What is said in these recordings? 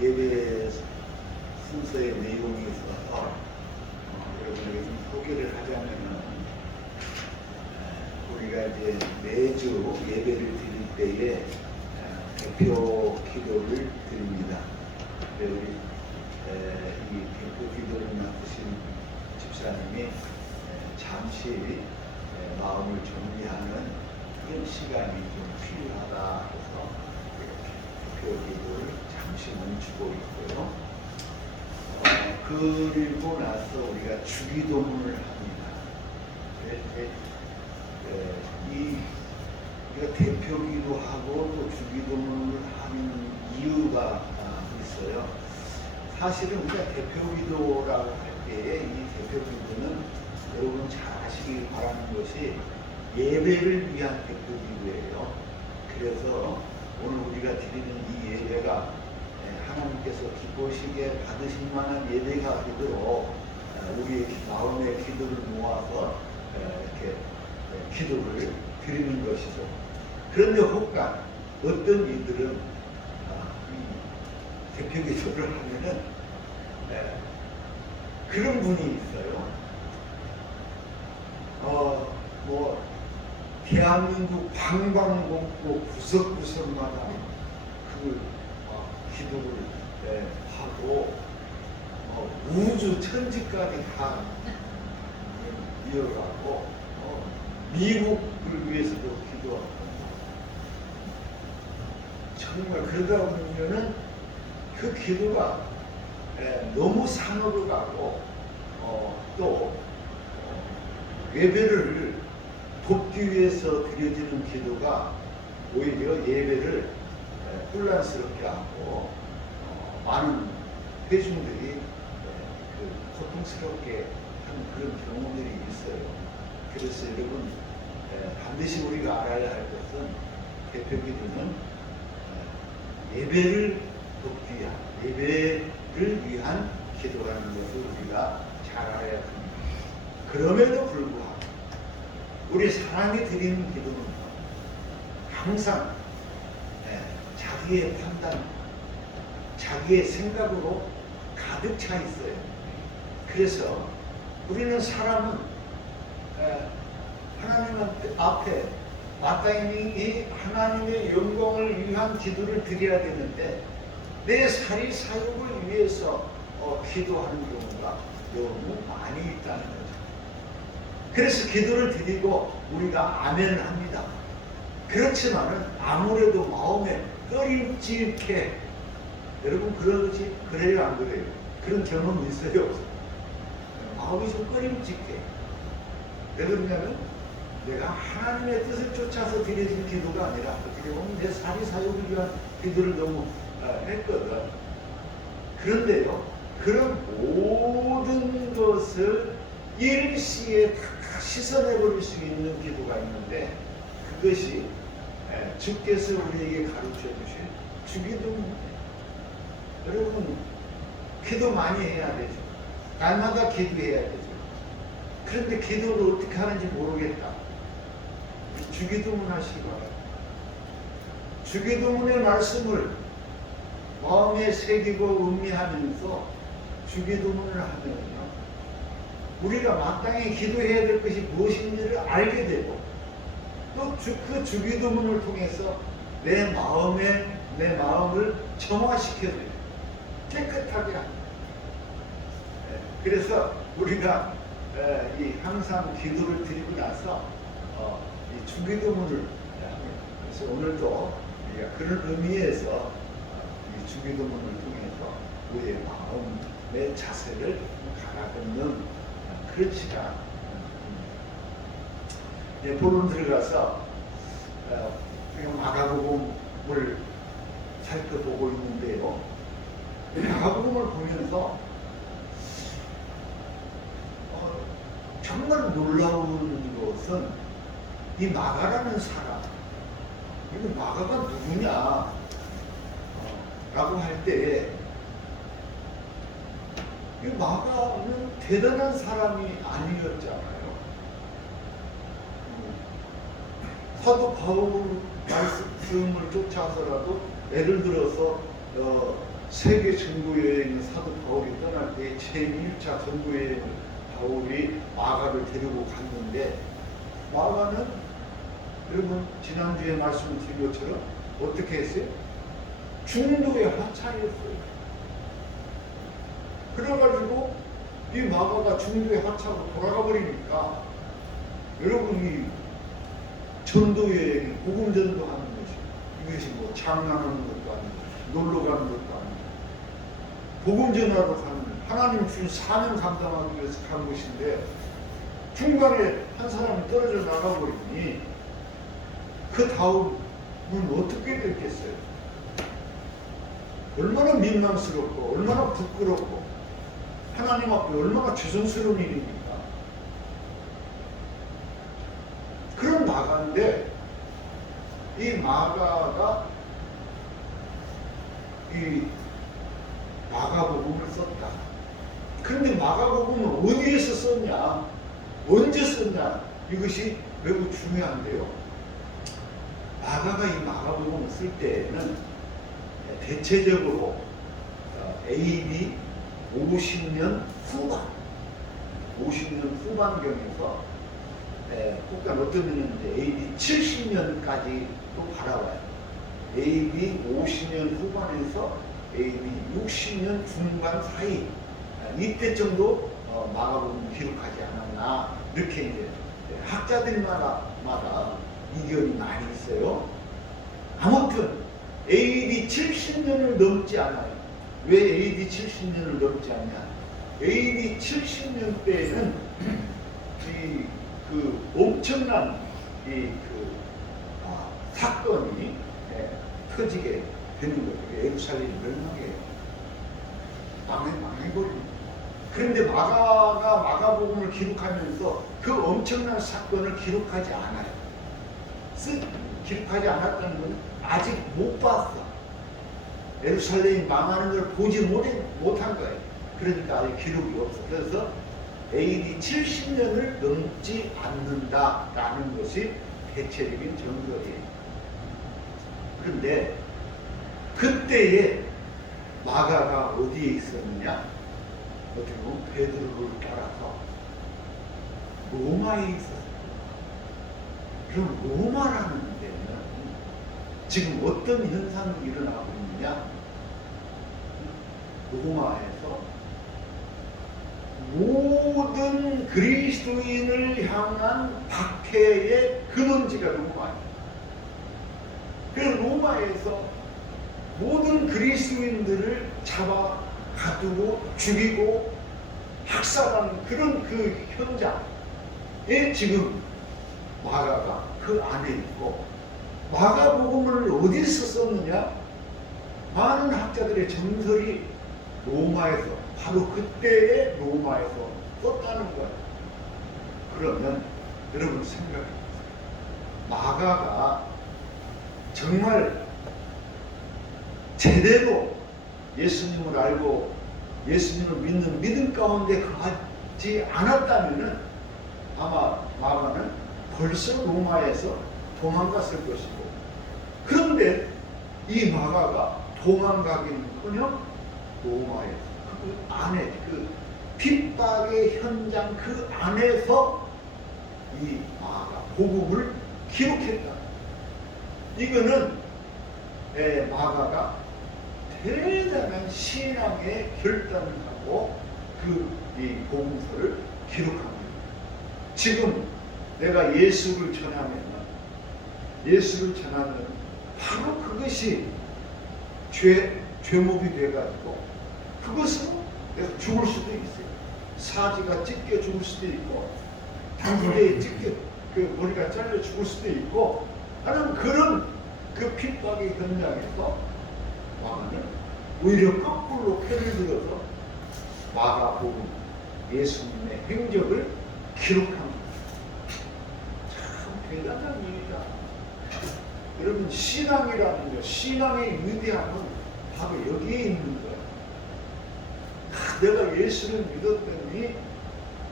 예배 순서의 내용이 있어서 여러분에게 좀 소개를 하자면은 우리가 이제 매주 예배를 드릴 때에 대표 기도를 드립니다. 우리 이 대표 기도를 맡으신 집사님이 잠시 마음을 정리하는 그런 시간이 좀 필요하다 해서 이렇게 대표 기도를 잠시 멈추고 있고요. 그리고 나서 우리가 주기도문을 합니다. 우리가 대표 기도하고 또 주기도문을 하는 이유가 있어요. 사실은 우리가 대표 기도라고 할 때에 이 대표 기도는 여러분 잘 아시길 바라는 것이 예배를 위한 대표 기도예요. 그래서 오늘 우리가 드리는 이 예배가 하나님께서 기쁘시게 받으실 만한 예배가 되도록 우리의 마음의 기도를 모아서 이렇게 기도를 드리는 것이죠. 그런데 혹간 어떤 이들은 이 대표 기도를 하면은 그런 분이 있어요. 대한민국 방방곡곡 구석구석마다 그 기도를 하고 우주 천지까지 다 이어가고 미국을 위해서도 기도하고 정말 그러다 보면은 그 기도가 너무 산으로 가고 또 예배를 돕기 위해서 드려지는 기도가 오히려 예배를 혼란스럽게 하고 많은 회중들이 고통스럽게 하는 그런 경험들이 있어요. 그래서 여러분 반드시 우리가 알아야 할 것은 대표 기도는 예배를 돕기 위한 예배를 위한 기도라는 것을 우리가 잘 알아야 합니다. 그럼에도 불구하고 우리 사람이 드리는 기도는 항상 자기의 판단, 자기의 생각으로 가득 차 있어요. 그래서 우리는 사람은 하나님 앞에 마땅히 하나님의 영광을 위한 기도를 드려야 되는데 내 사리 사욕을 위해서 기도하는 경우가 너무 많이 있다는 거죠. 그래서 기도를 드리고 우리가 아멘을 합니다. 그렇지만은 아무래도 마음에 꺼림직해. 여러분 그러지 그래요 안 그래요? 그런 경험이 있어요? 마음이 좀 꺼림직해. 왜 그러냐면 내가 하나님의 뜻을 쫓아서 드려진 기도가 아니라 어떻게 보면 내 사리 사욕을 위한 기도를 너무 했거든. 그런데요, 그런 모든 것을 일시에 다 씻어내버릴 수 있는 기도가 있는데 그것이 주께서 우리에게 가르쳐 주신 주기도문입니다. 여러분 기도 많이 해야 되죠. 날마다 기도해야 되죠. 그런데 기도를 어떻게 하는지 모르겠다. 주기도문 하시기 바랍니다. 주기도문의 말씀을 마음에 새기고 음미하면서 주기도문을 하면요, 우리가 마땅히 기도해야 될 것이 무엇인지를 알게 되고 또 그 주기도문을 통해서 내 마음을 정화시켜줘요. 깨끗하게 합니다. 그래서 우리가 항상 기도를 드리고 나서 이 주기도문을 합니다. 그래서 오늘도 우리가 그런 의미에서 이 주기도문을 통해서 우리의 마음의 자세를 갈아엎는 그런 시간. 본론 들어가서 마가복음을 살펴보고 있는데요. 마가복음을 보면서 정말 놀라운 것은 이 마가라는 사람, 이거 마가가 누구냐 라고 할 때 이 마가는 대단한 사람이 아니었잖아요. 사도 바울 말씀을 쫓아서라도 예를 들어서 세계 전도 여행을 사도 바울이 떠날 때 제1차 전도 여행을 바울이 마가를 데리고 갔는데, 마가는 여러분 지난주에 말씀드린 것처럼 어떻게 했어요? 중도에 하차했어요. 그래가지고 이 마가가 중도에 하차하고 돌아가 버리니까 여러분이 전도 여행, 복음 전도하는 것이, 이것이 뭐 장난하는 것도 아니고 놀러 가는 것도 아니고 복음 전하러 가는, 하나님 주신 사명 감당하기 위해서 간 것인데, 중간에 한 사람이 떨어져 나가버리니 그 다음은 어떻게 됐겠어요? 얼마나 민망스럽고 얼마나 부끄럽고 하나님 앞에 얼마나 죄송스러운 일입니까? 그런 마가인데, 이 마가가 이 마가복음을 썼다. 그런데 마가복음은 어디에서 썼냐, 언제 썼냐, 이것이 매우 중요한데요. 마가가 이 마가복음을 쓸 때에는 대체적으로 AD 50년 후반경에서, 혹은 어떤 면인데 AD 70년까지 또 바라와요. AD 50년 후반에서 AD 60년 중반 사이, 이때 정도 마가복음을 기록하지 않았나, 이렇게 이제 학자들마다 이견이 많이 있어요. 아무튼 AD 70년을 넘지 않아요. 왜 AD 70년을 넘지 않냐? AD 70년 때에는 그 엄청난 사건이 터지게 되는 거예요. 예루살렘이 망해버립니다. 그런데 마가가 마가복음을 기록하면서 그 엄청난 사건을 기록하지 않아요. 기록하지 않았다는 건 아직 못 봤어. 예루살렘이 망하는 걸 보지 못한 거예요. 그러니까 아직 기록이 없어. 그래서 AD 70년을 넘지 않는다라는 것이 대체적인 정설이에요. 그런데 그때에 마가가 어디에 있었느냐? 어떻게 보면 베드로를 따라서 로마에 있었어요. 그럼 로마라는 데는 지금 어떤 현상이 일어나고 있느냐? 로마에서 모든 그리스도인을 향한 박해의 근원지가 로마예요. 그래서 로마에서 모든 그리스도인들을 잡아 가두고 죽이고 학살하는 그런 그 현장에 지금 마가가 그 안에 있고, 마가복음을 어디서 썼느냐? 많은 학자들의 정설이 로마에서, 바로 그때의 로마에서 썼다는 거예요. 그러면 여러분 생각해 보세요. 마가가 정말 제대로 예수님을 알고 예수님을 믿는 믿음 가운데 거하지 않았다면 아마 마가는 벌써 로마에서 도망갔을 것이고, 그런데 이 마가가 도망가기는커녕 로마에서 그 안에, 그 핍박의 현장 그 안에서 이 마가 복음을 기록했다. 이거는 마가가 대단한 신앙의 결단을 하고 이 복음서를 기록합니다. 지금 내가 예수를 전하면 바로 그것이 죄목이 돼가지고 그것으로 내가 죽을 수도 있어요. 사지가 찢겨 죽을 수도 있고, 당대에 찢겨 머리가 잘려 죽을 수도 있고 하는 그런 그 핍박의 현장에서 마가는 오히려 거꾸로 패를 들어서 마가복음, 예수님의 행적을 기록합니다. 참 대단한 일이다. 여러분, 신앙이라는 거, 신앙의 위대함은 바로 여기에 있는 거예요. 내가 예수를 믿었더니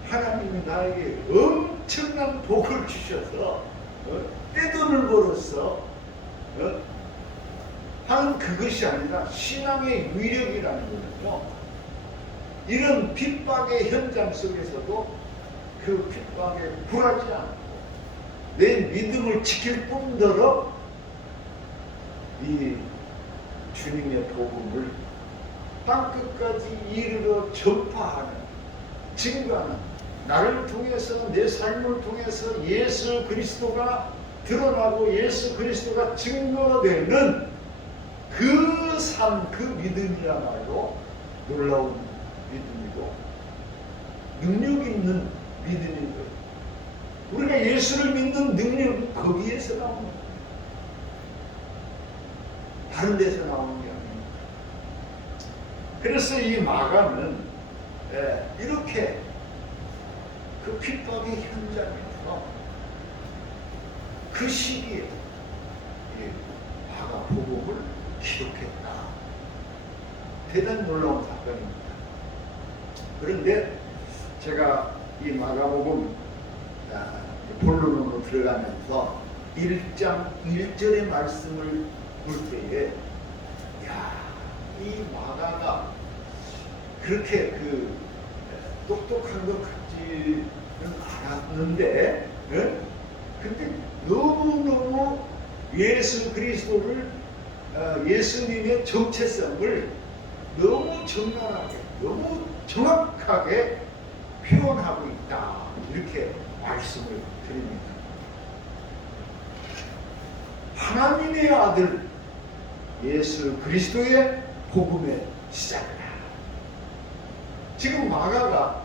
하나님이 나에게 엄청난 복을 주셔서 떼돈을 벌었어. 하는 그것이 아니라 신앙의 위력이라는 거는요. 이런 핍박의 현장 속에서도 그 핍박에 굴하지 않고 내 믿음을 지킬 뿐더러 이 주님의 복음을 땅끝까지 이르러 전파하는, 증거하는, 나를 통해서, 내 삶을 통해서 예수 그리스도가 드러나고 예수 그리스도가 증거되는 그 삶, 그 믿음이야말로 놀라운 믿음이고 능력 있는 믿음이고, 우리가 예수를 믿는 능력은 거기에서 나오는 거예요. 다른 데서 나오는 게 아닙니다. 그래서 이 마가는 이렇게 그 핍박의 현장에서 그 시기에 마가 복음을 기록했다. 대단히 놀라운 사건입니다. 그런데 제가 이 마가복음 본론으로 들어가면서 1장 1절의 말씀을 볼 때에 이 마가가 그렇게 그 똑똑한 것 같지는 않았는데 근데 너무너무 예수 그리스도를 예수님의 정체성을 너무 적나라하게 너무 정확하게 표현하고 있다, 이렇게 말씀을 드립니다. 하나님의 아들 예수 그리스도의 복음의 시작이다. 지금 마가가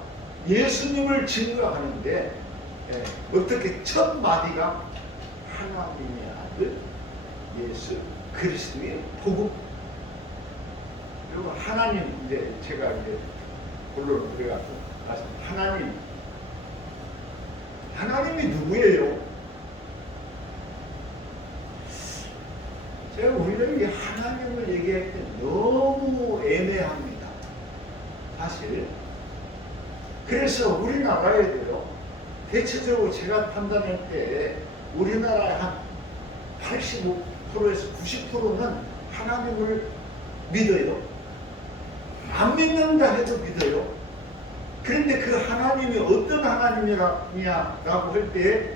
예수님을 증거하는데 어떻게 첫 마디가 하나님의 아들 예수 그리스도의 복음. 그리고 하나님, 이제 제가 이제 본론으로 들어가서 하나님이 누구예요? 제가 우리가 이 하나님을 얘기할 때 너무 애매합니다, 사실. 그래서 우리나라에도요, 대체적으로 제가 판단할 때 우리나라의 한 85%에서 90%는 하나님을 믿어요. 안 믿는다 해도 믿어요. 그런데 그 하나님이 어떤 하나님이냐라고 할 때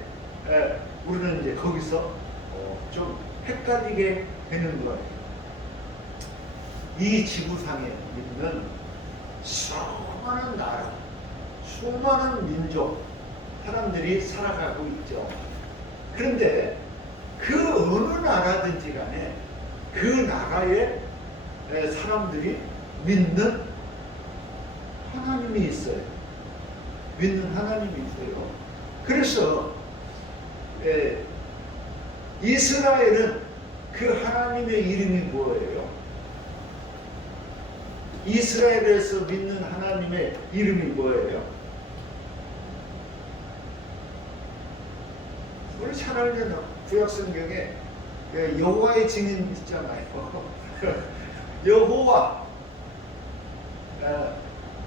우리는 이제 거기서 좀 헷갈리게 되는 거예요. 이 지구상에 있는 수많은 나라, 수많은 민족, 사람들이 살아가고 있죠. 그런데 그 어느 나라든지 간에 그 나라의 사람들이 믿는 하나님이 있어요. 믿는 하나님이 있어요. 그래서 이스라엘은 그 하나님의 이름이 뭐예요? 이스라엘에서 믿는 하나님의 이름이 뭐예요? 우리 잘 알잖아. 구약성경에 여호와의 증인 있잖아요. 여호와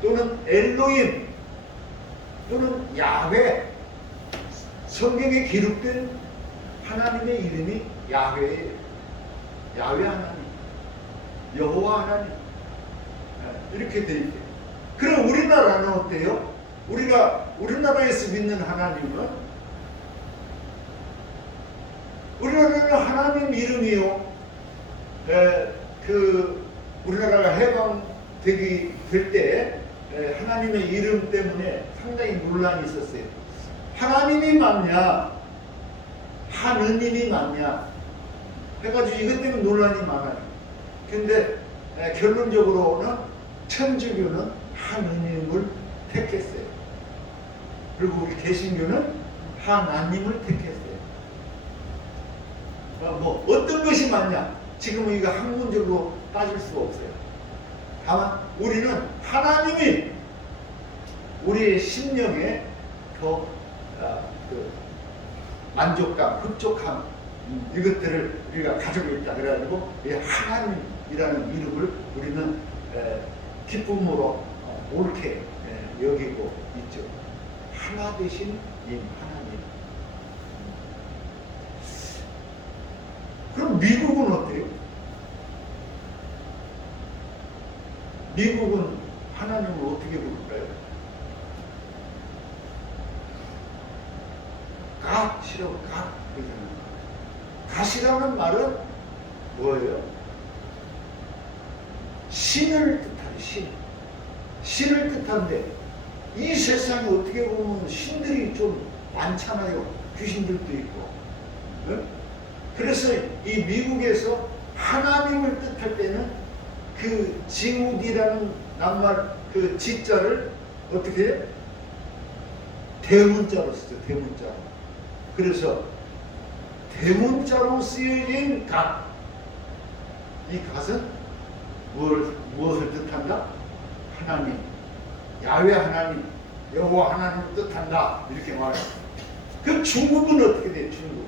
또는 엘로힘 또는 야훼, 성경에 기록된 하나님의 이름이 야훼예요. 야훼 하나님, 여호와 하나님, 이렇게 돼 있대요. 그럼 우리나라는 어때요? 우리나라에서 믿는 하나님은, 우리나라는 하나님 이름이요. 우리나라가 해방되기 될 때 하나님의 이름 때문에 상당히 논란이 있었어요. 하나님이 맞냐, 하느님이 맞냐 해가지고 이것 때문에 논란이 많아요. 근데 결론적으로는 천주교는 하느님을 택했어요. 그리고 우리 개신교는 하나님을 택했어요. 뭐 어떤 것이 맞냐, 지금은 이거 학문적으로 따질 수가 없어요. 다만 우리는 하나님이 우리의 심령에 더 만족감, 흡족함, 이것들을 우리가 가지고 있다. 그래가지고 이 하나님이라는 이름을 우리는 기쁨으로 옳게 여기고 있죠. 하나 되신 이 하나님. 그럼 미국은 어때요? 미국은 하나님을 어떻게 부를까요? 갓이라고 갓 그러잖아요. 갓이라는 말은 뭐예요? 신을 뜻하는 신. 신을 뜻한데 이 세상에 어떻게 보면 신들이 좀 많잖아요. 귀신들도 있고. 네? 그래서 이 미국에서 하나님을 뜻할 때는 그 지옥이라는 낱말 그 지자를 어떻게 해요? 대문자로 쓰죠. 대문자로. 그래서 대문자로 쓰여진 갓. 이 갓은 무엇을 뜻한다? 하나님, 야훼 하나님, 여호와 하나님을 뜻한다. 이렇게 말해요. 그 중국은 어떻게 돼요? 중국.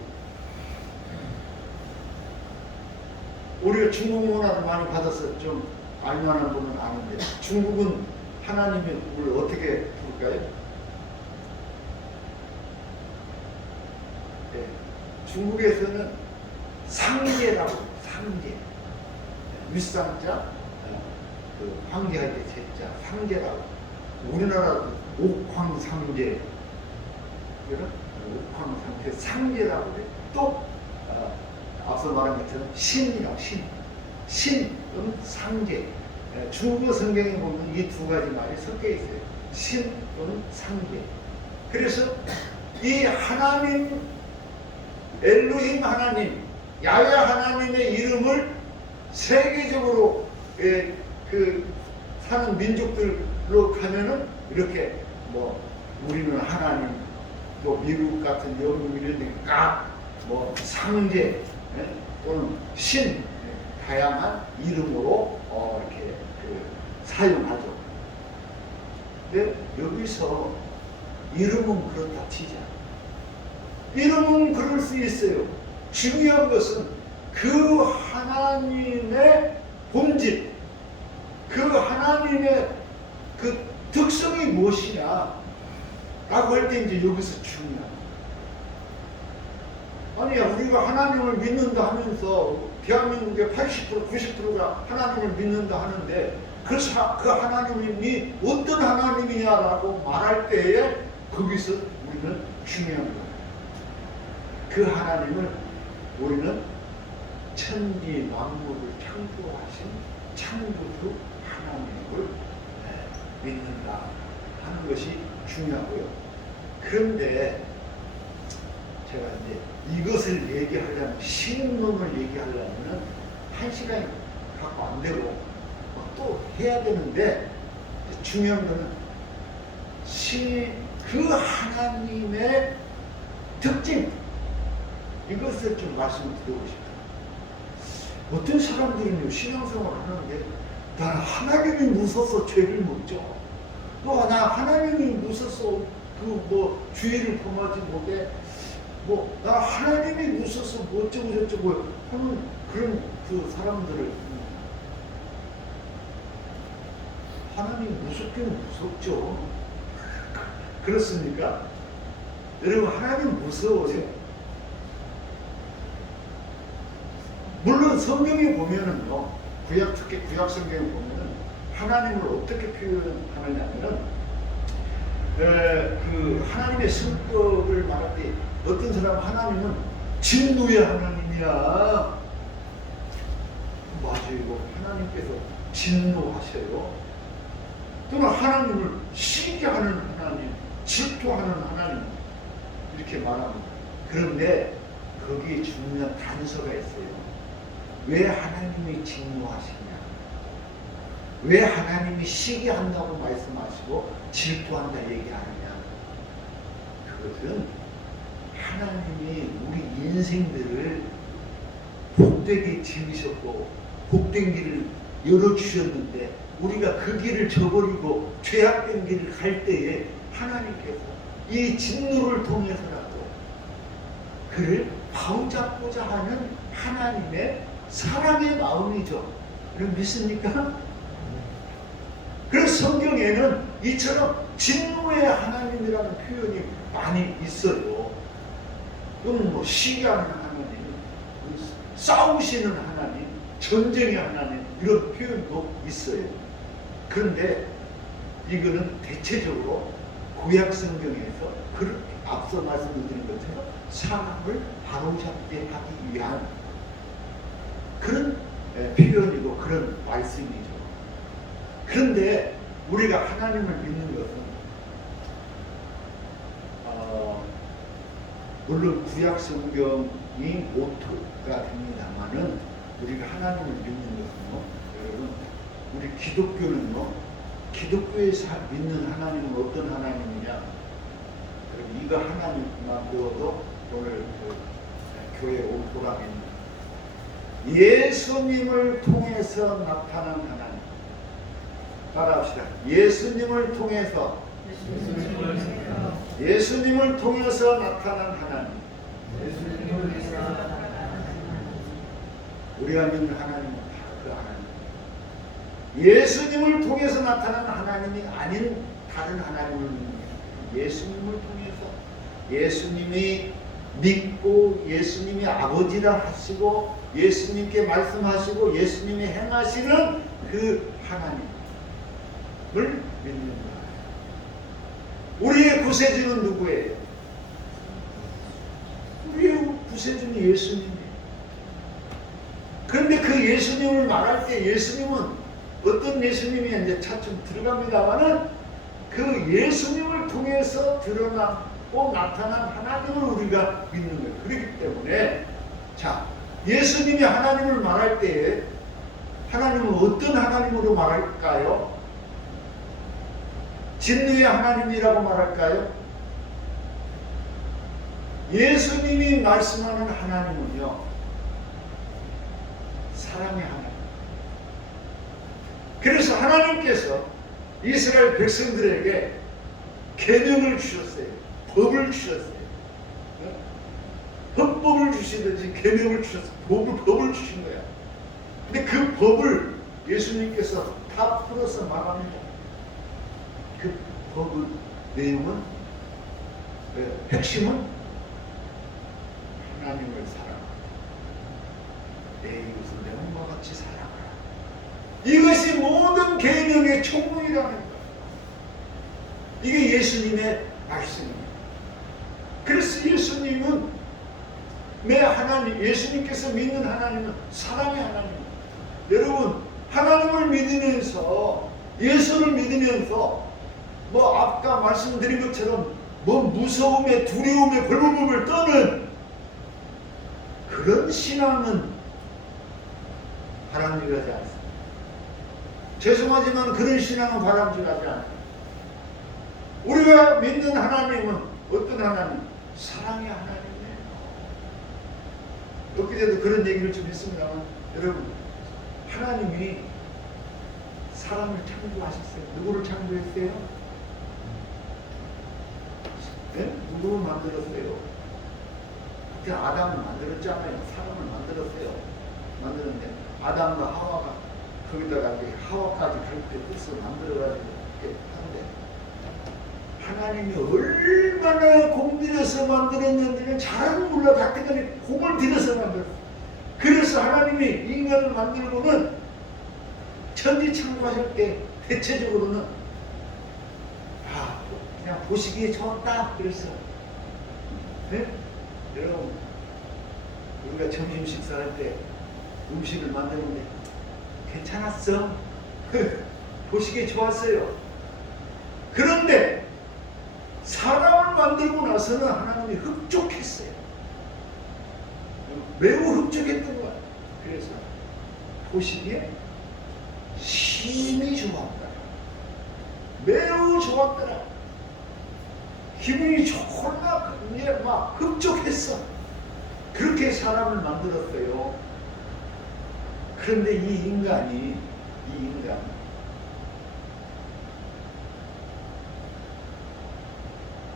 우리가 중국 문화를 많이 받아서 좀 알만한 분은 아는데 중국은 하나님을 어떻게 부를까요? 네. 중국에서는 상제라고 상제. 윗상자, 그 황제할 때 제자 상제라고. 우리나라도 옥황상제, 옥황상제 상제라고 그래. 또 앞서 말한 것처럼 신이라고 신은 상제. 중국어 성경에 보면 이 두 가지 말이 섞여 있어요. 신은 상제. 그래서 이 하나님, 엘로힘 하나님, 야훼 하나님의 이름을 세계적으로 그 사는 민족들로 가면은 이렇게 뭐 우리는 하나님, 또 미국 같은 영국 이런 데 뭐 상제 또는 신 다양한 이름으로 이렇게 사용하죠. 근데 여기서 이름은 그렇다 치자. 이름은 그럴 수 있어요. 중요한 것은 그 하나님의 본질, 그 하나님의 그 특성이 무엇이냐 라고 할 때 이제 여기서 중요합니다. 아니야, 우리가 하나님을 믿는다 하면서 대한민국의 80%, 90%가 하나님을 믿는다 하는데 그 하나님이 어떤 하나님이냐라고 말할 때에 거기서 우리는 중요한 거예요. 그 하나님을 우리는 천지 만물을 창조하신 창조주 하나님을 믿는다 하는 것이 중요하고요. 그런데 제가 이제 이것을 얘기하려면, 신론을 얘기하려면 한 시간이 갖고 안 되고 또 해야 되는데, 중요한 거는 그 하나님의 특징, 이것을 좀 말씀드리고 싶어요. 어떤 사람들은요, 신앙생활을 하는데 나는 하나님이 무서워서 죄를 못 져. 또 나 하나님이 무서워서 주의를 범하지 못해. 나 하나님이 무서워서 뭐 어쩌고 저쩌고 하는 그런 그 사람들을, 하나님이 무섭기는 무섭죠. 그렇습니까? 여러분, 하나님 무서워요. 물론 성경에 보면은요, 특히 구약 성경에 보면은 하나님을 어떻게 표현하느냐면은, 그 하나님의 성격을 말할 때 어떤 사람은 하나님은 진노의 하나님이야. 맞아요. 하나님께서 진노하셔요. 또는 하나님을 시기하는 하나님, 질투하는 하나님, 이렇게 말합니다. 그런데 거기에 중요한 단서가 있어요. 왜 하나님이 진노하시냐? 왜 하나님이 시기한다고 말씀하시고 질투한다 얘기하느냐? 그것은 하나님이 우리 인생들을 복되게 지으셨고 복된 길을 열어주셨는데 우리가 그 길을 저버리고 죄악된 길을 갈 때에 하나님께서 이 진노를 통해서라도 그를 바로잡고자 하는 하나님의 사랑의 마음이죠. 그럼 믿습니까? 그래서 성경에는 이처럼 진노의 하나님이라는 표현이 많이 있어요. 또는 시기하는 하나님, 싸우시는 하나님, 전쟁의 하나님, 이런 표현도 있어요. 그런데 이거는 대체적으로 구약 성경에서 앞서 말씀드린 것처럼 사람을 바로잡게 하기 위한 그런 표현이고 그런 말씀이죠. 그런데 우리가 하나님을 믿는 것은 물론 구약 성경이 모토가 됩니다만은 우리가 하나님을 믿는 것은 여러분 우리 기독교는요, 기독교에서 믿는 하나님은 어떤 하나님이냐? 이거 하나님만 배워도 오늘 교회 올 보람이 있는 예수님을 통해서 나타난 하나님. 따라합시다. 예수님을 통해서 나타난 하나님. 우리가 믿는 하나님은 다 그 하나님. 예수님을 통해서 나타난 하나님이 아닌 다른 하나님을 믿는 거예요. 예수님을 통해서 예수님이 믿고 예수님이 아버지라 하시고 예수님께 말씀하시고 예수님이 행하시는 그 하나님을 믿는 거예요. 우리의 구세주는 누구예요? 우리의 구세주는 예수님이에요. 그런데 그 예수님을 말할 때 예수님은 어떤 예수님이 이제 차츰 들어갑니다만은 그 예수님을 통해서 드러나고 나타난 하나님을 우리가 믿는 거예요. 그렇기 때문에 자, 예수님이 하나님을 말할 때에 하나님은 어떤 하나님으로 말할까요? 진리의 하나님이라고 말할까요? 예수님이 말씀하는 하나님은요, 사랑의 하나님. 그래서 하나님께서 이스라엘 백성들에게 계명을 주셨어요. 법을 주셨어요. 헌법을 주시든지 계명을 주셨어요. 법을 주신 거야. 근데 그 법을 예수님께서 다 풀어서 말합니다. 그 법의 내용은 핵심은 하나님을 사랑하라. 내 이웃을 내 몸과 같이 사랑하라. 이것이 모든 계명의 총문이라는 거예요. 이게 예수님의 말씀입니다. 그래서 예수님은 내 하나님, 예수님께서 믿는 하나님은 사랑의 하나님입니다. 여러분, 하나님을 믿으면서 예수를 믿으면서 뭐 아까 말씀드린 것처럼 뭐 무서움에 두려움에 벌벌벌 떠는 그런 신앙은 바람직하지 않습니다. 죄송하지만 그런 신앙은 바람직하지 않습니다. 우리가 믿는 하나님은 어떤 하나님? 사랑의 하나님이에요. 엊그제도 그런 얘기를 좀 했습니다만 여러분, 하나님이 사람을 창조하셨어요. 누구를 창조했어요? 네? 누구를 만들었어요? 그때 아담을 만들었잖아요. 사람을 만들었어요. 만드는데 아담과 하와가 거기다가 이제 하와까지 그렇게 뜻을 만들어가지고 이렇게 하는데 하나님이 얼마나 공들여서 만들었는지는 잘은 몰라. 가끔가다 공을 들여서 만들었어요. 그래서 하나님이 인간을 만들고는 천지창조하실 때 대체적으로는 그냥 보시기에 좋았다 그랬어. 네? 여러분, 우리가 점심 식사할 때 음식을 만드는데 괜찮았어? 보시기에 좋았어요. 그런데 사람을 만들고 나서는 하나님이 흡족했어요. 매우 흡족했던 거야. 그래서 보시기에 심히 좋았더라. 매우 좋았더라. 기분이 좋나 막 흡족했어. 그렇게 사람을 만들었어요. 그런데 이 인간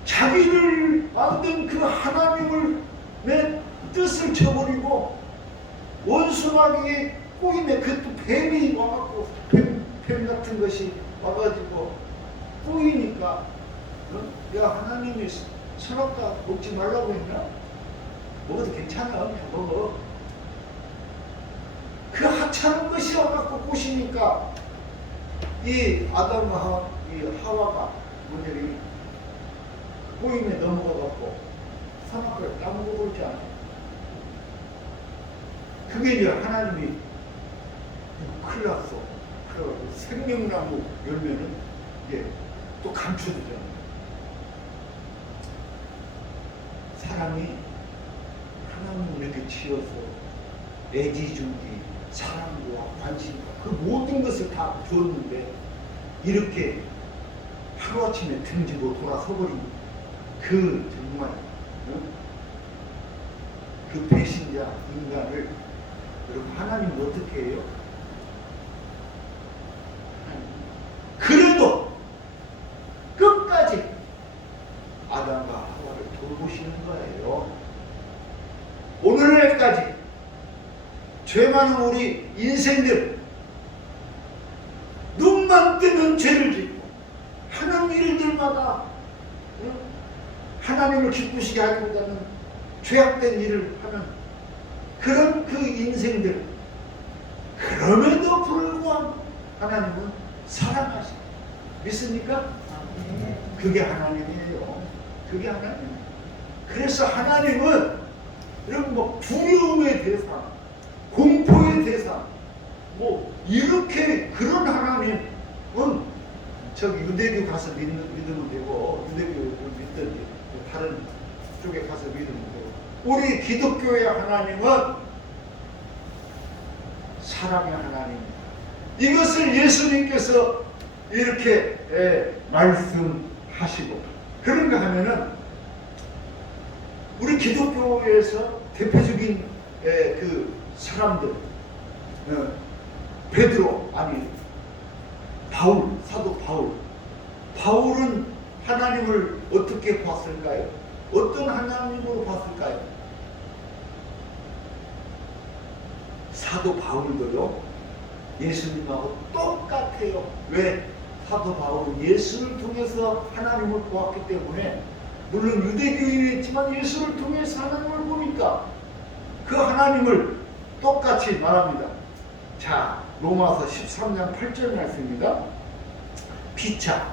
자기를 만든 그 하나님을 내 뜻을 쳐버리고 원수마귀에 꼬임에 그것도 뱀이 와갖고 뱀 같은 것이 와가지고 꼬이니까 야, 하나님이 선악과 먹지 말라고 했나? 먹어도 괜찮아. 그냥 먹어. 그 하찮은 것이 와갖고 꼬시니까 이 아담과 이 하와가 문제이 꼬임에 넘어가갖고 사막을 따먹어버리지 않아요. 그게 이제 하나님이 큰일 났어. 그래가지고 생명나무 열매는 이제 또 감춰주잖아요. 사람이 하나님에게 치여서 애지중지 사랑과 관심과 그 모든 것을 다 줬는데 이렇게 하루아침에 등지고 돌아서버린 그 정말 그 배신자 인간을 여러분 하나님은 어떻게 해요? 그래도 끝까지 아담과 하와를 돌보시는 거예요. 오늘날까지 죄 많은 우리 인생들 눈만 뜨면 죄를 짓고 하는 일들마다 하나님을 기쁘시게 하기보다는 죄악된 일을 하는 그런 그 인생들, 그럼에도 불구하고 하나님은 사랑하시고 믿습니까? 그게 하나님이에요. 그게 하나님. 그래서 하나님은 여러분 뭐 두려움의 대상, 공포의 대상, 뭐 이렇게 그런 하나님은 저기 유대교 가서 믿으면 되고, 유대교를 믿든지 다른 쪽에 가서 믿으면 되고, 우리 기독교의 하나님은 사랑의 하나님입니다. 이것을 예수님께서 이렇게 말씀하시고, 그런가 하면은 우리 기독교에서 대표적인 그 사람들, 베드로, 아니 바울, 사도 바울. 바울은 하나님을 어떻게 봤을까요? 어떤 하나님으로 봤을까요? 사도 바울도요, 예수님하고 똑같아요. 왜? 사도 바울은 예수를 통해서 하나님을 보았기 때문에, 물론 유대교인이었지만 예수를 통해서 하나님을 보니까 그 하나님을 똑같이 말합니다. 자, 로마서 13장 8절 말씀입니다. 피차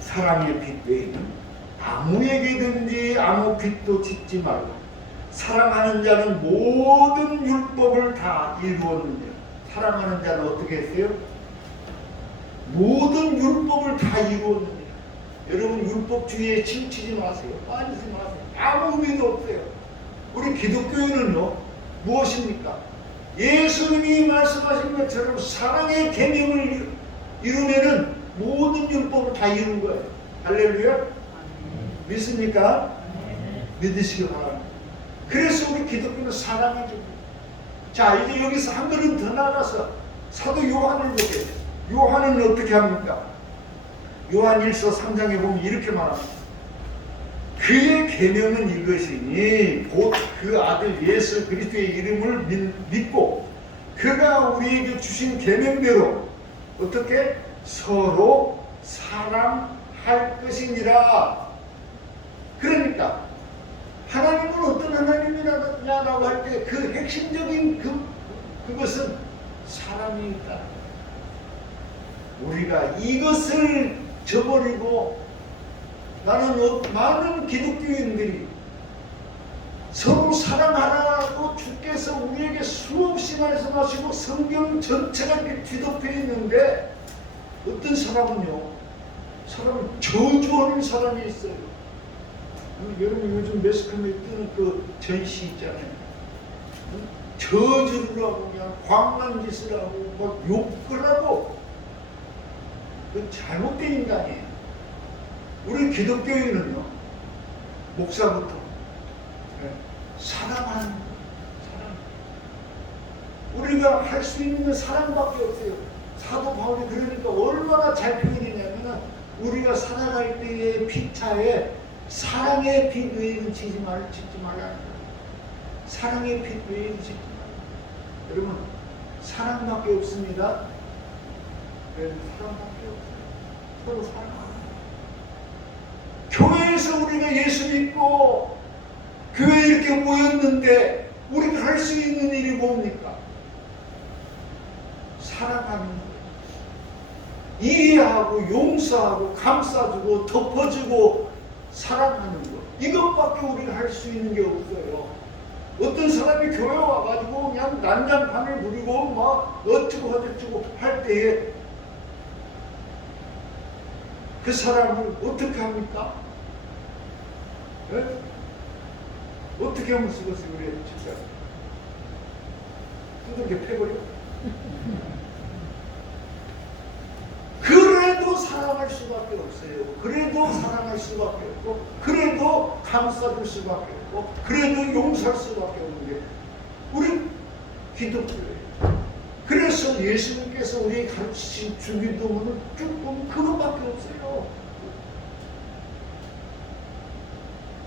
사랑의 빛 외에는 아무에게든지 아무 빛도 짓지 말고 사랑하는 자는 모든 율법을 다 이루었느니라. 사랑하는 자는 어떻게 했어요? 모든 율법을 다 이루었느니라. 여러분 율법주의에 치우치지 마세요. 빠지지 마세요. 아무 의미도 없어요. 우리 기독교인은요, 무엇입니까? 예수님이 말씀하신 것처럼 사랑의 계명을 이루면은 모든 율법을 다 이룬 거예요. 할렐루야. 믿습니까? 믿으시기 바랍니다. 그래서 우리 기독교는 사랑해 줍니다. 자, 이제 여기서 한 걸음 더 나가서 사도 요한을 보세요. 요한은 어떻게 합니까? 요한 1서 3장에 보면 이렇게 말합니다. 그의 계명은 이것이니 곧 그 아들 예수 그리스도의 이름을 믿고 그가 우리에게 주신 계명대로 어떻게 서로 사랑할 것이니라. 그러니까 하나님은 어떤 하나님이냐라고 할 때 그 핵심적인 그것은 사랑이다. 우리가 이것을 저버리고 나는 많은 기독교인들이 서로 사랑하라고 주께서 우리에게 수없이 말씀하시고 성경 전체가 이렇게 뒤덮여 있는데 어떤 사람은요, 사람은 저주하는 사람이 있어요. 여러분 요즘 매스컴에 뜨는 그 전시 있잖아요. 저주를 하고 그냥 광란 짓을 하고 막 욕을 하고, 그 잘못된 인간이에요. 우리 기독교인은요, 목사부터 사랑하는 사랑. 우리가 할 수 있는 사랑밖에 없어요. 사도 바울이 그러니까 얼마나 잘 표현했냐면, 우리가 살아갈 때의 피차에 사랑의 빛 외에는 짓지 말라는 거예요. 사랑의 빛 외에는 짓지 말라. 여러분, 사랑밖에 없습니다. 사랑밖에 없어요. 서로 사랑하는 거예요. 교회에서 우리가 예수 믿고 교회에 이렇게 모였는데 우리가 할 수 있는 일이 뭡니까? 사랑하는 거예요. 이해하고 용서하고 감싸주고 덮어주고 사랑하는 것, 이것밖에 우리가 할 수 있는 게 없어요. 어떤 사람이 교회 와가지고 그냥 난장판을 부리고 막 어쩌고 저쩌고 할 때에 그 사람을 어떻게 합니까? 네? 어떻게 하면 쓰겠어요? 우리 진짜 두들겨 패버려. 그래도 사랑할 수밖에 없어요. 그래도 사랑할 수밖에 없고, 그래도 감싸줄 수밖에 없고, 그래도 용서할 수밖에 없는 게 우리 기독교예요. 그래서 예수님께서 우리에게 가르치신 주기도문은 쭉 보면 그것밖에 없어요.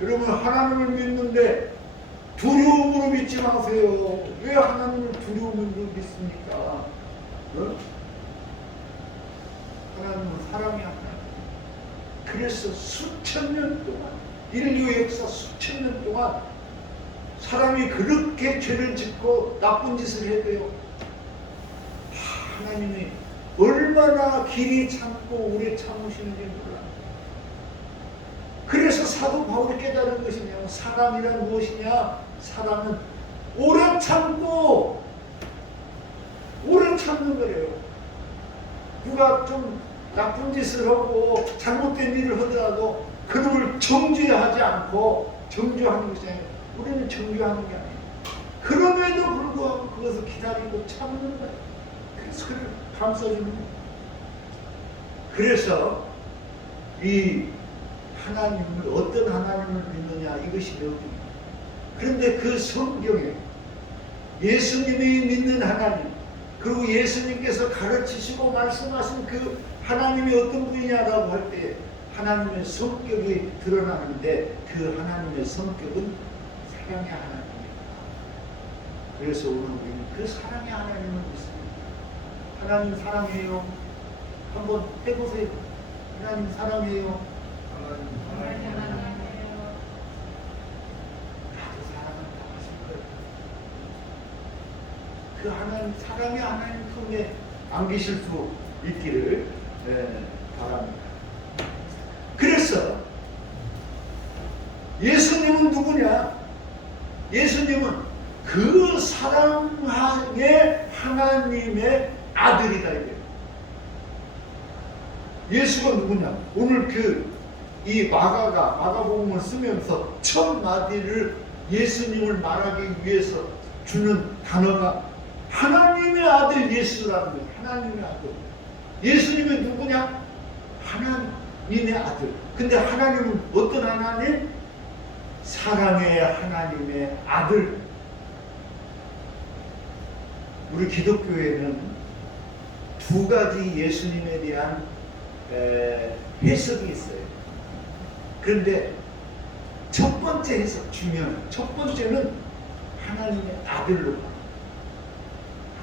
여러분, 하나님을 믿는데 두려움으로 믿지 마세요. 왜 하나님을 두려움으로 믿습니까? 어? 하나님은 사랑의 하나님. 그래서 수천 년 동안, 인류 역사 수천 년 동안 사람이 그렇게 죄를 짓고 나쁜 짓을 해도요, 하나님이 얼마나 길이 참고 오래 참으시는지 몰라. 그래서 사도 바울이 깨달은 것이 뭐냐면, 사랑이란 무엇이냐? 사랑은 오래 참고 오래 참는 거래요. 누가 좀 나쁜 짓을 하고 잘못된 일을 하더라도 그놈을 정죄하지 않고, 정죄하는 것이 아니라 우리는 정죄하는 게 아니에요. 그럼에도 불구하고 그것을 기다리고 참는 거예요. 그래서 그를 감싸주는 거예요. 그래서 이 하나님을, 어떤 하나님을 믿느냐, 이것이 매우 중요해요. 그런데 그 성경에 예수님이 믿는 하나님, 그리고 예수님께서 가르치시고 말씀하신 그 하나님이 어떤 분이냐라고 할 때 하나님의 성격이 드러나는데, 그 하나님의 성격은 사랑의 하나님입니다. 그래서 오늘 우리는 그 사랑의 하나님을 믿습니다. 하나님 사랑해요. 한번 해보세요. 하나님 사랑해요. 하나님 사랑해요. 나도 사랑한다고 하실 거예요. 그 하나님, 사랑의 하나님 품에 안기실 수 있기를 바랍니다. 그래서 예수님은 누구냐? 예수님은 그 사랑의 하나님의 아들이다 이거예요. 예수가 누구냐? 오늘 이 마가복음을 쓰면서 첫 마디를 예수님을 말하기 위해서 주는 단어가 하나님의 아들 예수라는 거예요. 하나님의 아들. 예수님이 누구냐? 하나님의 아들. 근데 하나님은 어떤 하나님? 사랑의 하나님의 아들. 우리 기독교에는 두 가지 예수님에 대한 해석이 있어요. 그런데 첫 번째 해석, 중요한 첫 번째는 하나님의 아들로 봐요.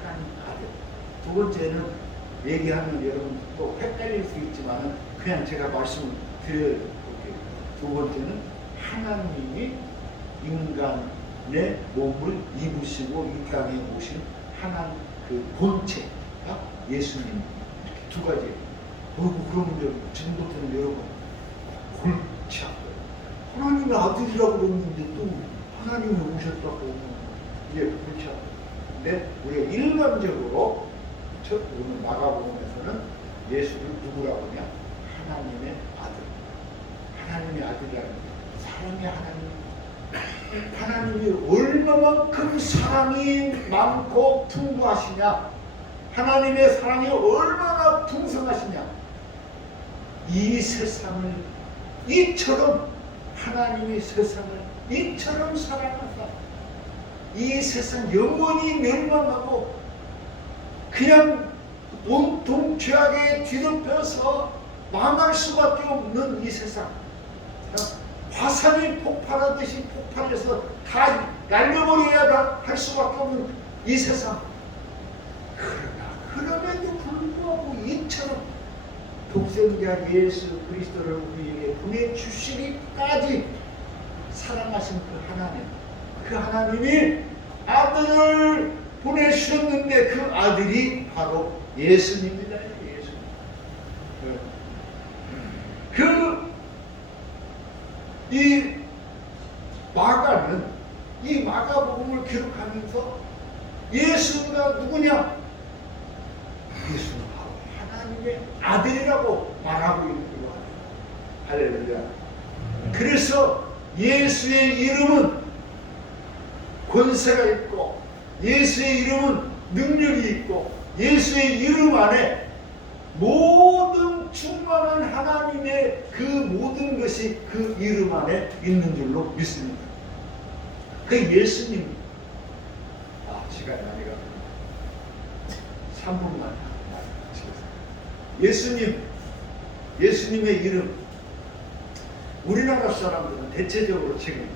하나님 아들. 두 번째는 얘기하면 여러분 또 헷갈릴 수 있지만 그냥 제가 말씀을 드려볼게요. 두 번째는 하나님이 인간의 몸을 입으시고 이 땅에 오신 하나님 그 본체가 예수님. 이렇게 두 가지. 그러면 지금부터는 여러분 골치 아파요. 하나님의 아들이라고 그랬는데 또 하나님이 오셨다고 이게 골치 아파요. 근데 우리가 일반적으로 오늘 마가복음에서는 예수를 누구라고 하냐? 하나님의 아들. 하나님의 아들이라는 사랑의 하나님. 하나님이 얼마만큼 사랑이 많고 풍부하시냐? 하나님의 사랑이 얼마나 풍성하시냐? 이 세상을 이처럼, 하나님이 세상을 이처럼 사랑하사 이 세상 영원히 멸망하고 그냥 온통 죄악에 뒤덮여서 망할 수밖에 없는 이 세상, 화산이 폭발하듯이 폭발해서 다 날려버려야 할 수밖에 없는 이 세상. 그럼에도 불구하고 이처럼 독생자 예수 그리스도를 우리에게 보내주시기까지 사랑하신 그 하나님, 그 하나님이 아들을 보내주셨는데 그 아들이 바로 예수님입니다. 예수님. 이 마가는 이 마가복음을 기록하면서 예수가 누구냐? 예수는 바로 하나님의 아들이라고 말하고 있는 거예요. 할렐루야. 그래서 예수의 이름은 권세가 있고, 예수의 이름은 능력이 있고, 예수의 이름 안에 모든 충만한 하나님의 그 모든 것이 그 이름 안에 있는 줄로 믿습니다. 그 예수님, 시간이 많이 가고 3분만 예수님의 이름, 우리나라 사람들은 대체적으로 지금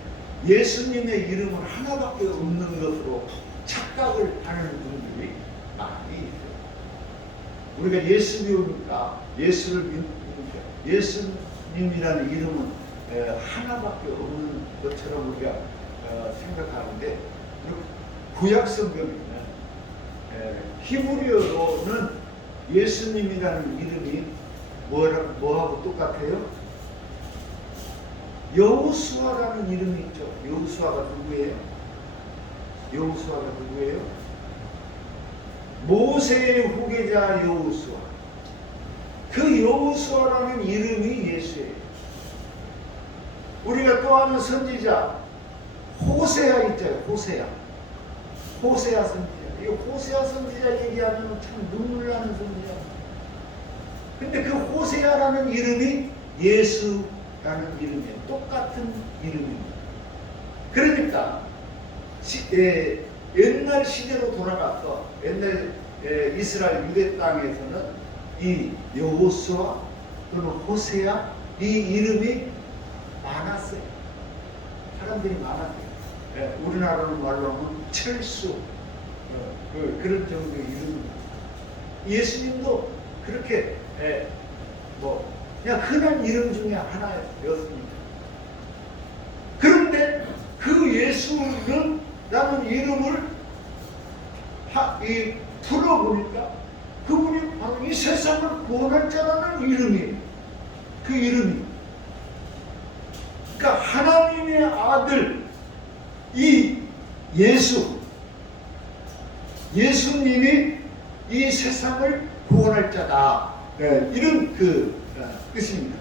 예수님의 이름은 하나밖에 없는 것으로 착각을 하는 분들이 많이 있어요. 우리가 예수 배우니까 예수를 믿는 예수님이라는 이름은 하나밖에 없는 것처럼 우리가 생각하는데, 구약 성경에는 히브리어로는 예수님이라는 이름이 뭐하고 똑같아요? 여호수아라는 이름이 있죠. 여호수아가 누구예요? 여호수아가 누구예요? 모세의 후계자 여호수아. 그 여호수아라는 이름이 예수예요. 우리가 또 아는 선지자 호세아 있잖아요. 호세아 선지자. 이 호세아 선지자 얘기하면 참 눈물 나는 선지자. 근데 그 호세아라는 이름이 예수라는 이름이에요. 똑같은 이름입니다. 그러니까 옛날 시대로 돌아가서 옛날 이스라엘 유대 땅에서는 이 여호수아 또는 호세아 이 이름이 많았어요. 사람들이 많았어요. 우리나라로 말로 하면 철수, 그런 정도의 이름입니다. 예수님도 그렇게 그냥 흔한 이름 중에 하나였습니다. 그런데 그 예수는 라는 이름을 풀어보니까 그분이 바로 이 세상을 구원할 자라는 이름이에요. 그 이름이. 그러니까 하나님의 아들 이 예수님이 이 세상을 구원할 자다. 이런 뜻입니다.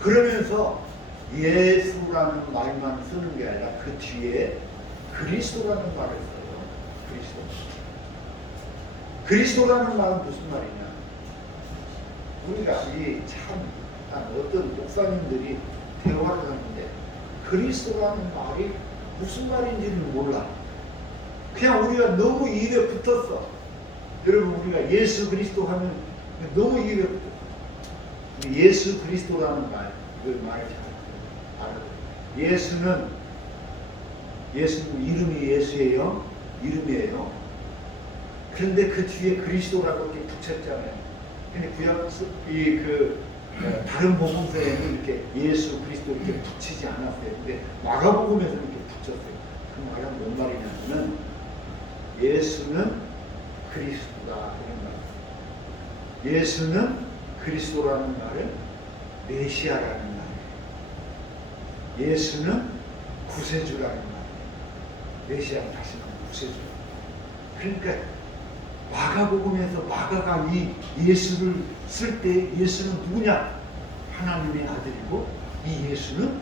그러면서 예수라는 말만 쓰는 게 아니라 그 뒤에 그리스도라는 말을 써요. 그리스도라는 말은 무슨 말이냐? 우리가 어떤 목사님들이 대화를 하는데 그리스도라는 말이 무슨 말인지는 몰라. 그냥 우리가 너무 입에 붙었어. 여러분, 우리가 예수 그리스도 하면 너무 입에 붙었어. 예수 그리스도라는 말, 그 말을 잘 알아요. 예수는 이름이 예수예요. 이름이에요. 그런데 그 뒤에 그리스도라고 이렇게 붙였잖아요. 근데 다른 복음서에는 이렇게 예수 그리스도 이렇게 붙이지 않았어요. 근데 마가복음에서 이렇게 붙였어요. 그 말은 뭔 말이냐면 예수는 그리스도다 이런 말. 예수는 그리스도라는 말은 메시아라는 말이에요. 예수는 구세주라는 말이에요. 메시아는 다시 말하면 구세주. 그러니까 마가복음에서 마가가 이 예수를 쓸 때 예수는 누구냐? 하나님의 아들이고 이 예수는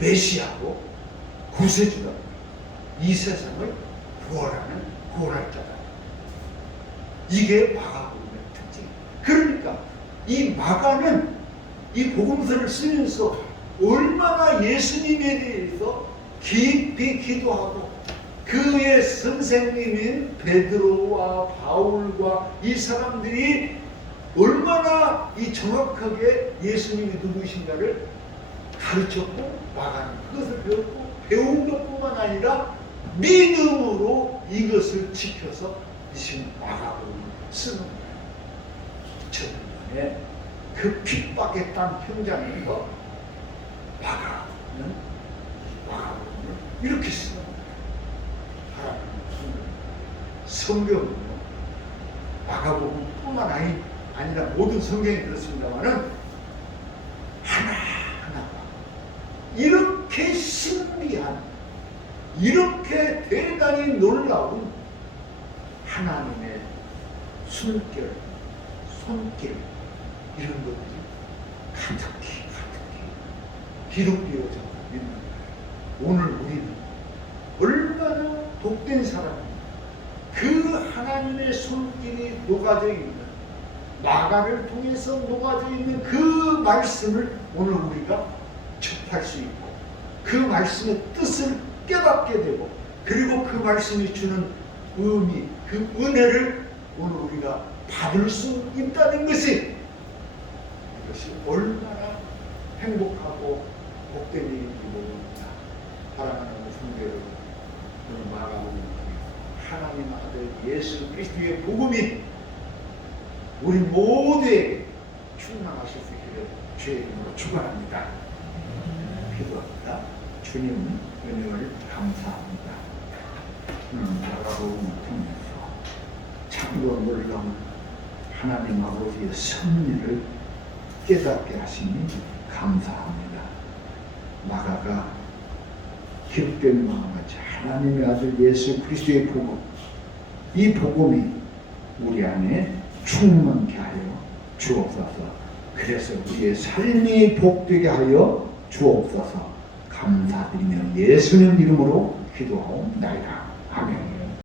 메시아고 구세주다. 이 세상을 구원할 자다. 이게 마가복음의 특징. 그러니까 이 마가는 이 복음서를 쓰면서 얼마나 예수님에 대해서 깊이 기도하고 그의 선생님인 베드로와 바울과 이 사람들이 얼마나 이 정확하게 예수님이 누구이신가를 가르쳤고 마가는 그것을 배웠고 배운 것뿐만 아니라 믿음으로 이것을 지켜서 지금 마가복음을 쓰는 거예요. 2000년 만에 그 핍박의 땅 현장에서 마가복음을 이렇게 쓰는 거예요. 성경은요, 마가복음 뿐만 아니라 모든 성경에 그렇습니다만은 하나하나가 이렇게 신비한, 이렇게 대단히 놀라운 하나님의 숨결, 손길, 이런 것들이 가득히 기록되어져 있는 거예요. 오늘 우리는 얼마나 복된 사람입니다. 그 하나님의 손길이 녹아져 있는, 마가를 통해서 녹아져 있는 그 말씀을 오늘 우리가 접할 수 있고, 그 말씀의 뜻을 깨닫게 되고, 그리고 그 말씀이 주는 의미, 그 은혜를 오늘 우리가 받을 수 있다는 것이, 이것이 얼마나 행복하고 복된 일인지 모릅니다. 사랑하는 성도 여러분, 오늘 마가복음 하나님 아들 예수 그리스도의 복음이 우리 모두에게 충만하실 수 있기를 주의 이름으로 축원합니다. 기도합니다. 주님 은혜를 감사합니다. 마가복음을 통해서 참으로 놀라운 하나님 아버지의 섭리를 깨닫게 하시니 감사합니다. 마가가 기록된 마음같이 하나님의 아들 예수 그리스도의 복음, 이 복음이 우리 안에 충만케 하여 주옵소서. 그래서 우리의 삶이 복되게 하여 주옵소서. 감사드리며 예수님 이름으로 기도하옵나이다. 아멘.